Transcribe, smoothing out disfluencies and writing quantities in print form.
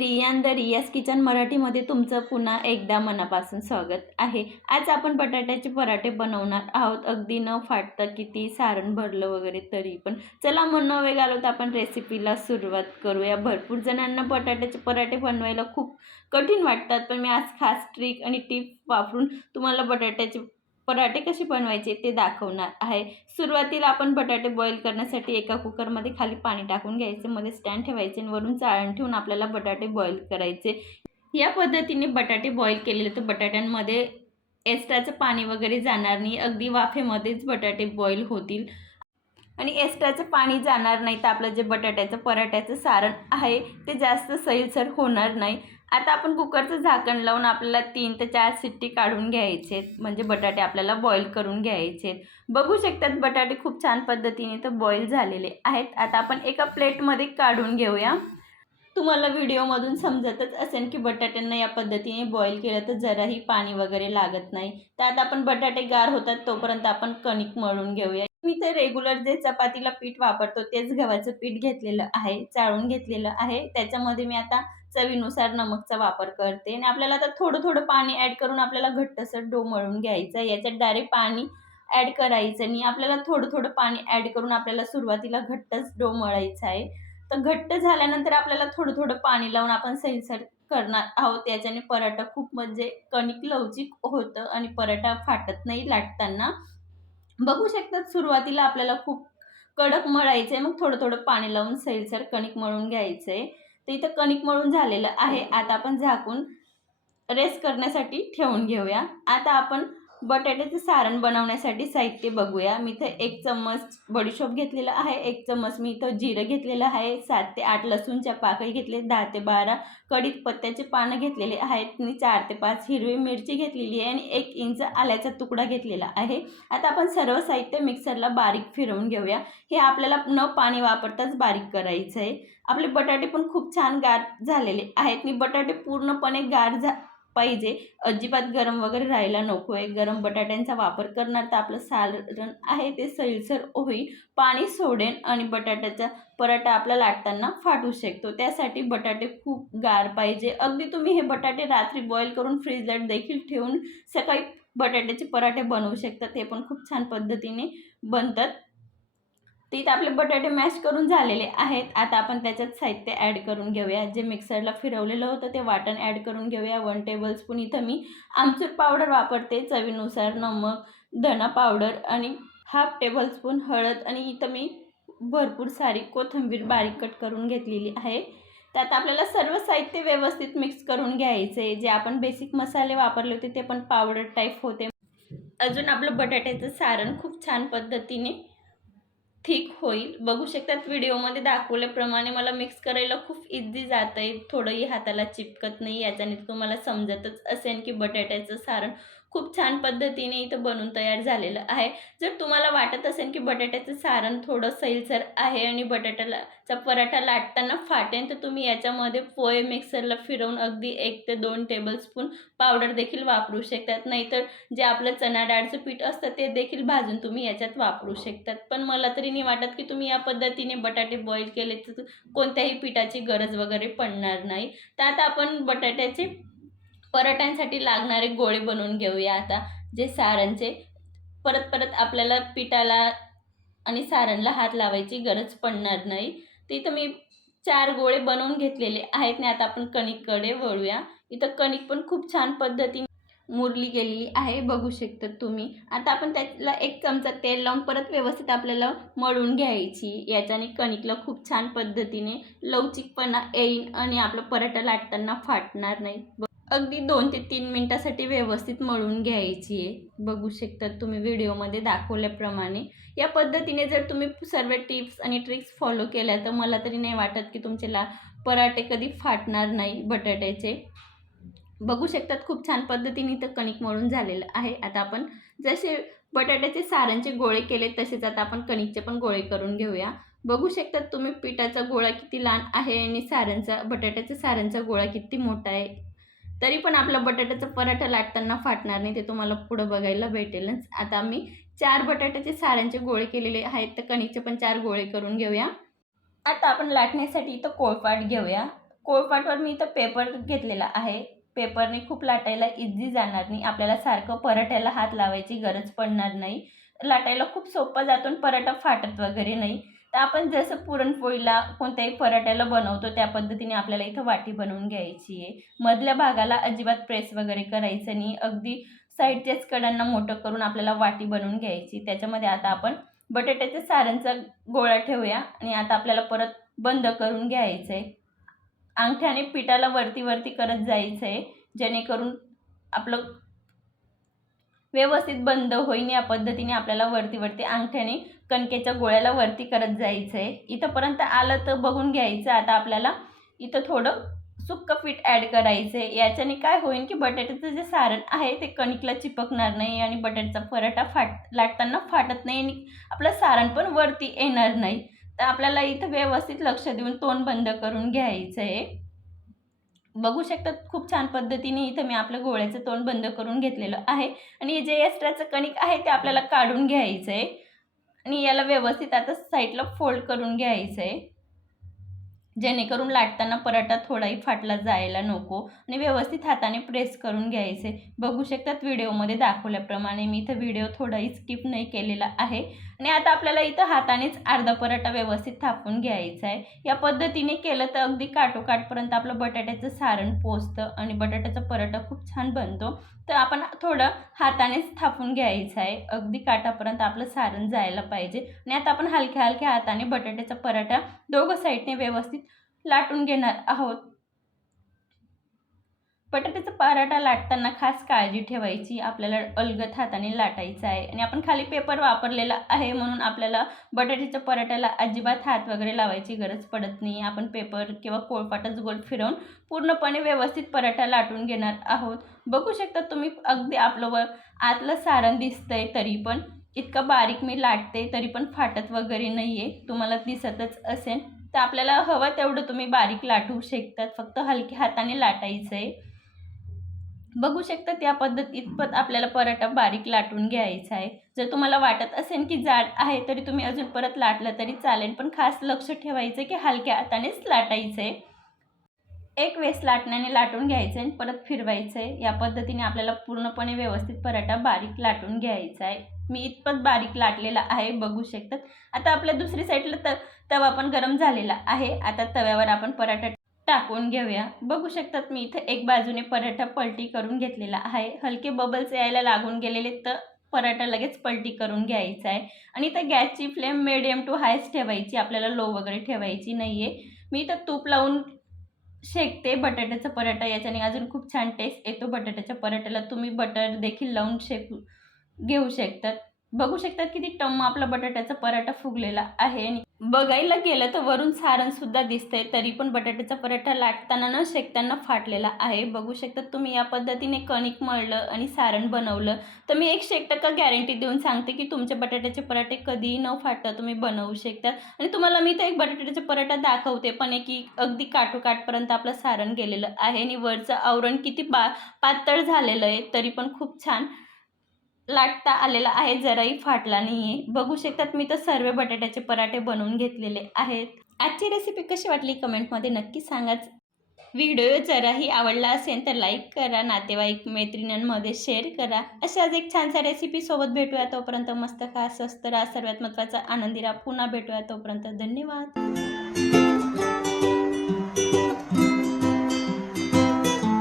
Riyan the रियाज kitchen मराठीमध्ये तुमचं पुन्हा एकदा मनापासून स्वागत आहे। आज आपण बटाट्याचे पराठे बनवणार आहोत। अगदी न फाटता किती सारण भरलं वगैरे तरी पण चला मग न वेळ घालवता आपण रेसिपीला सुरुवात करूया। भरपूर जणांना बटाट्याचे पराठे बनवायला खूप कठीण वाटतात, पण मी आज खास ट्रिक आणि टिप वापरून तुम्हाला बटाट्याचे पराठे कसे बनवायचे ते दाखवणार आहे। सुरुवातीला आपण बटाटे बॉईल करण्यासाठी एका कुकरमध्ये खाली पाणी टाकून घ्यायचे, मध्ये स्टँड ठेवायचे आणि वरून चाळण ठेवून आपल्याला बटाटे बॉईल करायचे। या पद्धतीने बटाटे बॉईल केलेले तर बटाट्यांमध्ये एक्स्ट्राचं पाणी वगैरे जाणार नाही, अगदी वाफेमध्येच बटाटे बॉईल होतील आणि एक्स्ट्राचं पाणी जाणार नाही, तर आपलं जे बटाट्याचं पराठ्याचं सारण आहे ते जास्त सैलसर होणार नाही। आता आपण कुकरचं झाकण लावून आपल्याला 3 ते 4 शिट्टी काढून घ्यायचे, म्हणजे बटाटे आपल्याला बॉईल करून घ्यायचे। बघू शकतात बटाटे खूप छान पद्धतीने तर बॉईल झालेले आहेत। आता आपण एका प्लेटमध्ये काढून घेऊया। तुम्हाला व्हिडिओमधून समजतच असेल की बटाट्यांना या पद्धतीने बॉईल केलं तर जराही पाणी वगैरे लागत नाही। त्यात आपण बटाटे गार होतात तोपर्यंत आपण कणिक मळून घेऊया। मी तर रेग्युलर जे चपातीला पीठ वापरतो तेच गव्हाचं पीठ घेतलेलं आहे, चाळून घेतलेलं आहे। त्याच्यामध्ये मी आता चवीनुसार नमकचा वापर करते आणि आपल्याला आता थोडं थोडं पाणी ॲड करून आपल्याला घट्टसर डो मळून घ्यायचा। याच्यात डायरेक्ट पाणी ॲड करायचं नाही, आपल्याला थोडं थोडं पाणी ॲड करून आपल्याला सुरुवातीला घट्टच डो मळायचा आहे। तर घट्ट झाल्यानंतर आपल्याला थोडं थोडं पाणी लावून आपण सैलसर करणार आहोत। याच्याने पराठा खूप म्हणजे कणिक लवचिक होतं आणि पराठा फाटत नाही लाटताना। बघू शकतात सुरुवातीला आपल्याला खूप कडक मळायचं आहे, मग थोडं थोडं पाणी लावून सैलसर कणिक मळून घ्यायचं आहे। तर इथं कणिक मळून झालेलं आहे। आता आपण झाकून रेस्ट करण्यासाठी ठेवून घेऊया। आता आपण बटाट्याचे सारण बनवण्यासाठी साहित्य बघूया। मी इथं 1 चम्मच बडीशोप घेतलेला आहे, 1 चम्मच मी इथं जिरं घेतलेलं आहे, 7 ते 8 लसूणच्या पाकळी घेतले, 10 ते 12 कढीपत्त्याचे पानं घेतलेले आहेत आणि 4 ते 5 हिरवी मिरची घेतलेली आहे आणि 1 इंच आल्याचा तुकडा घेतलेला आहे। आता आपण सर्व साहित्य मिक्सरला बारीक फिरवून घेऊया। हे आपल्याला न पाणी वापरताच बारीक करायचं आहे। आपले बटाटे पण खूप छान गार झालेले आहेत आणि बटाटे पूर्णपणे गार पाहिजे, अजिबात गरम वगैरे राहायला नको आहे। गरम बटाट्यांचा वापर करणार तर आपलं सारण आहे ते सैलसर होईल, पाणी सोडेन आणि बटाट्याचा पराठा आपला लाटताना फाटू शकतो। त्यासाठी बटाटे खूप गार पाहिजे। अगदी तुम्ही हे बटाटे रात्री बॉईल करून फ्रीजला देखील ठेवून सकाळी बटाट्याचे पराठे बनवू शकता, ते पण खूप छान पद्धतीने बनतात। तर इथं आपले बटाटे मॅश करून झालेले आहेत। आता आपण त्याच्यात साहित्य ॲड करून घेऊया। जे मिक्सरला फिरवलेलं होतं ते वाटण ॲड करून घेऊया। 1 टेबलस्पून इथं मी आमचूर पावडर वापरते, चवीनुसार नमक, धना पावडर आणि 1/2 टेबलस्पून हळद आणि इथं मी भरपूर सारी कोथिंबीर बारीक कट करून घेतलेली आहे। त्यात आपल्याला सर्व साहित्य व्यवस्थित मिक्स करून घ्यायचे। जे आपण बेसिक मसाले वापरले होते ते पण पावडर टाईप होते। अजून आपलं बटाट्याचं सारण खूप छान पद्धतीने थिक होईल। बघू शकतात व्हिडिओमध्ये दाखवल्याप्रमाणे मला मिक्स करायला खूप इझी जातं आहे, थोडंही हाताला चिपकत नाही। याच्याने तुम्हाला समजतच असेल की बटाट्याचं सारण खूप छान पद्धतीने इथं बनून तयार झालेलं आहे। जर तुम्हाला वाटत असेल की बटाट्याचं सारण थोडं सैलसर आहे आणि बटाट्याचा पराठा लाटताना फाटेल, तर तुम्ही याच्यामध्ये पोहे मिक्सरला फिरवून अगदी 1 ते 2 टेबलस्पून पावडर देखील वापरू शकतात, नाहीतर जे आपलं चणा डाळचं पीठ असतं ते देखील भाजून तुम्ही याच्यात वापरू शकतात। पण मला तरी नाही वाटत की तुम्ही या पद्धतीने बटाटे बॉईल केले तर कोणत्याही पिठाची गरज वगैरे पडणार नाही। तर आता आपण बटाट्याचे पराठ्यांसाठी लागणारे गोळे बनवून घेऊया। आता जे सारणचे परत परत आपल्याला पिठाला आणि सारणला हात लावायची गरज पडणार नाही। तर इथं मी 4 गोळे बनवून घेतलेले आहेत आणि आता आपण कणिककडे वळूया। इथं कणिक पण खूप छान पद्धतीने मुरली गेलेली आहे, बघू शकता तुम्ही। आता आपण त्याला 1 चमचा तेल लावून परत व्यवस्थित आपल्याला मळून घ्यायची। याच्याने कणिकला खूप छान पद्धतीने लवचिकपणा येईल आणि आपलं पराठा लाटताना फाटणार नाही। अगदी 2 ते 3 मिनिटासाठी व्यवस्थित मळून घ्यायची आहे। बघू शकता तुम्ही व्हिडिओमध्ये दाखवल्याप्रमाणे। या पद्धतीने जर तुम्ही सर्व टिप्स आणि ट्रिक्स फॉलो केल्या तर मला तरी नाही वाटत की तुमचे पराठे कधी फाटणार नाही बटाट्याचे। बघू शकतात खूप छान पद्धतीने इथं कणिक मळून झालेलं आहे। आता आपण जसे बटाट्याचे सारणचे गोळे केले तसेच आता आपण कणिकचे पण गोळे करून घेऊया। बघू शकतात तुम्ही पिठाचा गोळा किती लहान आहे आणि बटाट्याच्या सारणचा गोळा किती मोठा आहे, तरी पण आपला बटाट्याचा पराठा लाटताना फाटणार नाही, ते तुम्हाला पुढं बघायला भेटेलच। आता आम्ही 4 बटाट्याचे सारणचे गोळे केलेले आहेत, तर कणिकचे पण 4 गोळे करून घेऊया। आता आपण लाटण्यासाठी इथं पोळपाट घेऊया। पोळपाटवर मी इथं पेपर घेतलेला आहे. पेपरने खूप लाटायला इझी जाणार नाही. आपल्याला सारखं पराठ्याला हात लावायची गरज पडणार नाही. लाटायला खूप सोपा जातो आणि पराठा फाटत वगैरे नाही. तर आपण जसं पुरणपोळीला कोणत्याही पराठ्याला बनवतो त्या पद्धतीने आपल्याला इथं वाटी बनवून घ्यायची आहे. मधल्या भागाला अजिबात प्रेस वगैरे करायचं नाही. अगदी साईडच्याच कडांना मोठं करून आपल्याला वाटी बनवून घ्यायची. त्याच्यामध्ये आता आपण बटाट्याच्या सारणचा गोळा ठेवूया आणि आता आपल्याला परत बंद करून घ्यायचं आहे. अंगठ्याने पिठाला वरती करत जायचं आहे, जेणेकरून आपलं व्यवस्थित बंद होईल. या पद्धतीने आपल्याला वरती अंगठ्याने कणकेच्या गोळ्याला वरती करत जायचं आहे. इथंपर्यंत आलं तर बघून घ्यायचं. आता आपल्याला इथं थोडं सुक्कं पीठ ॲड करायचं आहे. याच्याने काय होईल की बटाट्याचं जे सारण आहे ते कणिकला चिपकणार नाही आणि बटाट्याचा पराठा लाटताना फाटत नाही आणि आपलं सारण पण वरती येणार नाही. तर आपल्याला इथं व्यवस्थित लक्ष देऊन तोंड बंद करून घ्यायचं आहे. बघू शकतात खूप छान पद्धतीने इथं मी आपलं गोळ्याचं तोंड बंद करून घेतलेलं आहे आणि जे एक्स्ट्राचं कणिक आहे ते आपल्याला काढून घ्यायचं आहे आणि याला व्यवस्थित आता साईडला फोल्ड करून घ्यायचं आहे, जेणेकरून लाटताना पराठा थोडाही फाटला जायला नको आणि व्यवस्थित हाताने प्रेस करून घ्यायचे. बघू शकतात व्हिडिओमध्ये दाखवल्याप्रमाणे मी इथं व्हिडिओ थोडाही स्किप नाही केलेला आहे आणि आता आपल्याला इथं हातानेच अर्धा पराठा व्यवस्थित थापून घ्यायचा आहे. या पद्धतीने केलं तर अगदी काठोकाठपर्यंत आपलं बटाट्याचं सारण पोचतं आणि बटाट्याचा पराठा खूप छान बनतो. तर आपण थोडं हातानेच थापून घ्यायचं आहे. अगदी काठापर्यंत आपलं सारण जायला पाहिजे आणि आता आपण हलक्या हाताने बटाट्याचा पराठा दोघं साईडने व्यवस्थित लाटून घेणार आहोत. बटाट्याचा पराठा लाटताना खास काळजी ठेवायची. आपल्याला अलगद हाताने लाटायचं आहे आणि आपण खाली पेपर वापरलेला आहे म्हणून आपल्याला बटाट्याच्या पराठ्याला अजिबात हात वगैरे लावायची गरज पडत नाही. आपण पेपर किंवा पोळपाटच गोल फिरवून पूर्णपणे व्यवस्थित पराठा लाटून घेणार आहोत. बघू शकता तुम्ही अगदी आपलं आतलं सारण दिसतंय, तरी पण इतकं बारीक मी लाटते तरी पण फाटत वगैरे नाही आहे. तुम्हाला दिसतच असेल. तर आपल्याला हवं तेवढं तुम्ही बारीक लाटू शकतात. फक्त हलक्या हाताने लाटायचं आहे. बघू शकतात या इतपत आपल्याला पराठा बारीक लाटून घ्यायचा आहे. जर तुम्हाला वाटत असेल की जाड आहे तरी तुम्ही अजून परत लाटलं तरी चालेल, पण खास लक्ष ठेवायचं की हलक्या हातानेच लाटायचं आहे. एक वेळेस लाटण्याने लाटून घ्यायचं आहे परत फिरवायचं आहे. या पद्धतीने आपल्याला पूर्णपणे व्यवस्थित पराठा बारीक लाटून घ्यायचा आहे. मी इतपत बारीक लाटलेला आहे, बघू शकतात. आता आपल्या दुसरी साईडला तवा पण गरम झालेला आहे. आता तव्यावर आपण पराठा टाकून घेऊया. बघू शकतात मी इथं एक बाजूने पराठा पलटी करून घेतलेला आहे. हलके बबल्स यायला लागून गेलेले तर पराठा लगेच पलटी करून घ्यायचा आहे आणि इथं गॅसची फ्लेम मिडियम टू हायच ठेवायची. आपल्याला लो वगैरे ठेवायची नाही आहे. मी इथं तूप लावून शेकते बटाट्याचा पराठा. याच्याने अजून खूप छान टेस्ट येतो बटाट्याच्या पराठ्याला. तुम्ही बटर देखील लावून घेऊ शकतात. बघू शकतात किती टम्म आपला बटाट्याचा पराठा फुगलेला आहे आणि बघायला गेलं तर वरून सारणसुद्धा दिसतंय, तरी पण बटाट्याचा पराठा लाटताना न शेकताना फाटलेला आहे. बघू शकतात तुम्ही या पद्धतीने कणिक मळलं आणि सारण बनवलं तर मी 100% गॅरंटी देऊन सांगते की तुमचे बटाट्याचे पराठे कधीही न फाटता तुम्ही बनवू शकतात. आणि तुम्हाला मी तर एक बटाट्याचा पराठा दाखवते पण आहे की अगदी काठोकाठपर्यंत आपलं सारण गेलेलं आहे आणि वरचं आवरण किती पातळ झालेलं आहे, तरी पण खूप छान लाटता आलेला आहे, जराही फाटला नाही आहे. बघू शकतात मी तर सर्व बटाट्याचे पराठे बनवून घेतलेले आहेत. आजची रेसिपी कशी वाटली कमेंटमध्ये नक्की सांगाच. व्हिडिओ जराही आवडला असेल तर लाईक करा, नातेवाईक मैत्रिणींमध्ये शेअर करा. अशाच एक छानशा रेसिपीसोबत भेटूया. तोपर्यंत मस्त खा, स्वस्त राहा, सर्वात महत्त्वाचा आनंदी राहा. पुन्हा भेटूया. तोपर्यंत धन्यवाद.